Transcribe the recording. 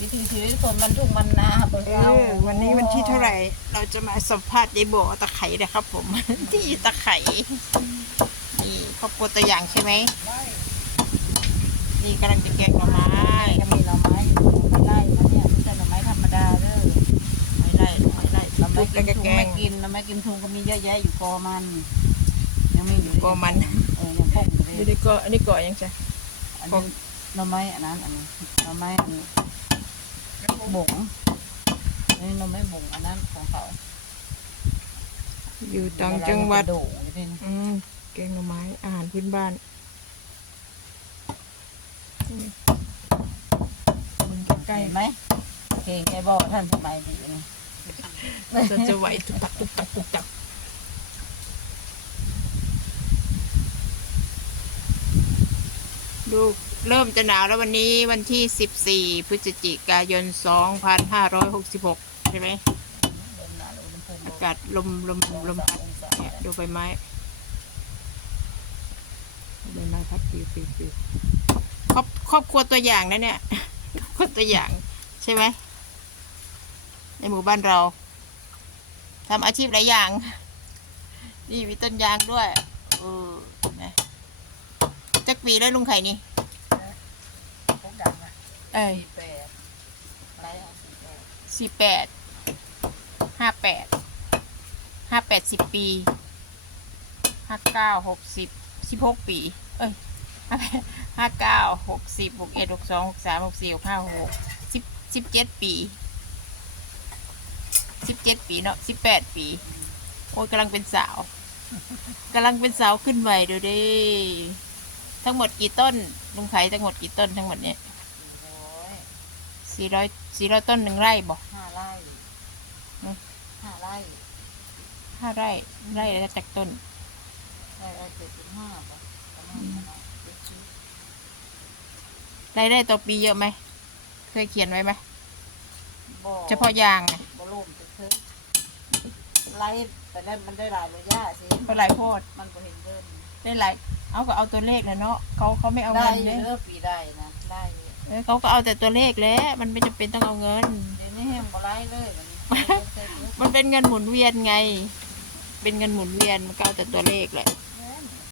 วิถีชีวิตคนมันทุกข์มันนาเบิ่งเอเอาอวันนี้วันที่เท่าไหร่ เราจะมาสัมภาษณ์ยายโบตะไคร่นะครับผม ที่ตะไคร่นี่ครอบครัวตัวอย่างใช่ไหมนี่กำลังจะแกงหน่อไม้ก็มีหน่อไม้ไม่ไล่มาเนี่ยไม่ใช่หน่อไม้ธรรมดาเด้อไม่ได้ไม่ได้หน่อไม้ทุบกิแล้วนก็ทุงแกงไม่กินหน่อไม้กินทุงก็มีเยอะแยะอยู่กอมัน ยังมีอยู่กอมันเออยังพงอยู่อเลยู่ยในก่ออันนี้ก่อยังไงอันนี้ หน่อไม้อันนั้นอันนี้หน่อไม้อันนี้บ่งอันนี้หน่อไม้บ่งอันนั้นของเขาอยู่ต่างจังหวัดกระโงอยู่นี่อืมแกงหน่อไม้อาหารพื้นบ้านมึงใกล้เห็นไหมเก่งแกบอกท่านสมัยดีนี่ๆจะจะไหวตุกตักตุกตักตุกตักดู เริ่มจะหนาวแล้ววันนี้วันที่ 14 พฤศจิกายน 2566 ใช่ไหมอากาศลมลมลมพัดเนี่ยดูใบไม้ใบไม้พัดปิวปิวปิวครอบครอบครัวตัวอย่างนะเนี่ยครอบครัวตัวอย่างใช่ไหมในหมู่บ้านเราทำอาชีพหลายอย่าง นี่มีต้นยางด้วยเออนไหมจักปีแล้วลุงไข่นี่ อ้ยสี่แปดอะไรอะสี่แปดสี่แปดห้าแปดห้าแปดสิบปีห้าเก้าหกสิบสิบหกปี เอ้ยห้าเก้าหกสิบหกเอ็ดหกสองหกสามหกสี่หกห้าหกสิบสิบเจ็ดปีสิบเจ็ดปีเนาะสิบแปดปี โอ้ยกำลังเป็นสาวกำลังเป็นสาวขึ้นไวดี๋ยวดิทั้งหมดกี่ต้นลุงไข่ทั้งหมดกี่ต้นทั้งหมดเนี่ย สี่ร้อยสี่ร้อยสี่ร้อยต้นหนึ่งไร่บอก ห้าไร่อืม ห้าไร่ห้าไร่ ไร่ละจากต้น ไร่ละเจ็ดสิบห้าป่ะประมาณนั้นนะเจ็ดสิบรายได้ต่อปีเยอะไหม เคยเขียนไว้ไหม บ่เฉพาะยางน่ะบ่ร่วมจะซื้อไล่แต่นั้นมันได้หลายระยะสิก็หลายโพดมันบ่เห็นเดิน ได้หลาย เอาก็เอาตัวเลขนะเนาะเขาเขาไม่เอาได้เงินอเลยยู่เลือกปีได้นะ ได้อยู่ เออเขาก็เอาแต่ตัวเลขแหล้วมันไม่จำเป็นต้องเอาเงิน เดี๋ยวนี้แห้งบ่ไล่เลยมันมันเป็นเงินหมุนเวียนไง เป็นเงินหมุนเวียนมันก็เอาแต่ตัวเลขแหละ